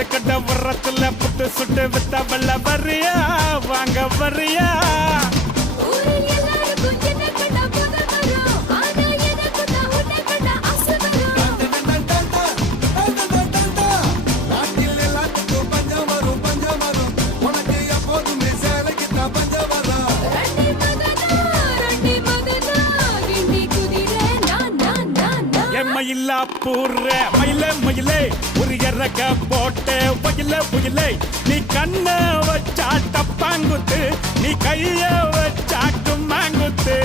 பொட்டு கட்ட உரத்துல புட்டு சுட்டு வித்த வெள்ள வரியா வாங்க வரியா மயிலா பூர்ற மயிலே மயிலே ஒரு இறக்க போட்டு புயலே புயலே நீ கண்ண வச்சா டப்பாங்குத்து நீ கைய வச்சா கும்மாங்குத்து